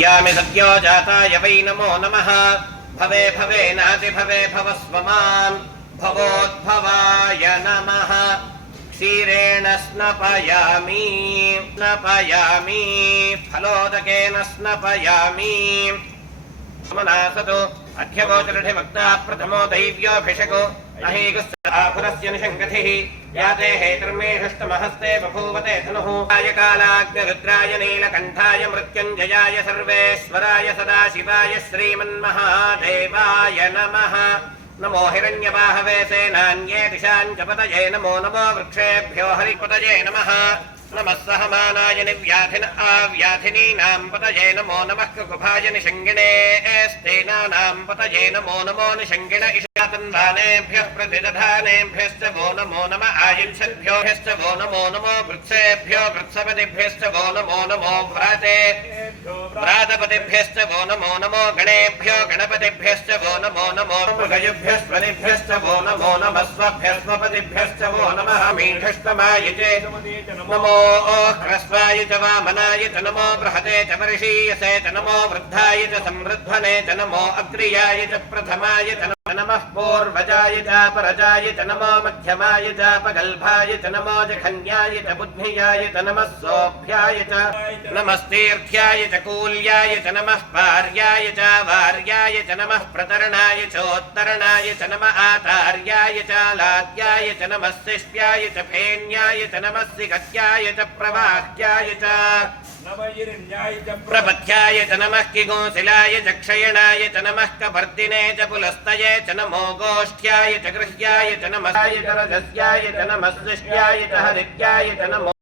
यामि सद्यो जाताय वै नमो नमः भवे भवे नाति भवे भवस्वमान् भवोद्भवाय नमः क्षीरेण स्नपयामि स्नपयामि फलोदकेन स्नपयामि मनासतो अध्यगोचरठि वक्ता प्रथमो दैव्योऽभिषको नहीगुस्साफुरस्य निषङ्गतिः याते हेतर्मेषष्टमहस्ते बभूवते धनुः कालाग्निरुद्राय नीलकण्ठाय मृत्युञ्जयाय सर्वेश्वराय सदाशिवाय श्रीमन्महादेवाय नमः नमो हिरण्यवाहवे सेनान्ये दिशाञ्च पतये नमो नमो वृक्षेभ्यो हरिपतये नमः नमः सहमानाय निव्याधिन आव्याधिनीनां पतये नमो नमः कुकुभाय निषङ्गिणे स्तेनानां पतये नमो नमो निषङ्गिण इषातन्वानेभ्यः प्रतिदधानेभ्यश्च वो नमो नम आयुष्यभ्योभ्यश्च वो नमो नमो वृक्षेभ्यो वृक्षपतिभ्यश्च वो नमो नमो व्राते व्रातपतिभ्यश्च वो नमो नमो गणेभ्यो गणपतिभ्यश्च वो नमो नमो मृगयुभ्यस्वनिभ्यश्च वो नमो नमः स्वभ्यस्वपतिभ्यश्च वो नमः मीढष्टमाय नमो ह्रस्वाय च वामनाय च नमो बृहते च वर्षीयसे च नमो वृद्धाय च संवृद्धने च नमो अग्र्याय च प्रथमाय च नमः पूर्वजाय च परजाय च नमो मध्यमाय च पगल्भाय च नमो जघन्याय च बुद्धियाय च नमः सोऽभ्याय च नमस्तीर्थ्याय च कूल्याय च नमः पार्याय च वार्याय च नमः प्रतरणाय चोत्तरणाय च नमः आतार्याय च लाद्याय च नमः शिष्ट्याय च फेन्याय च नमः सिगत्याय च प्रवाह्याय च प्रपथ्याय च नमः किगोशिलाय च क्षयणाय च नमः कपर्दिने च पुलस्तये च नमो गोष्ठ्याय च गृह्याय च नमः रजस्याय च नमः शिष्ट्याय च हरित्याय च नमो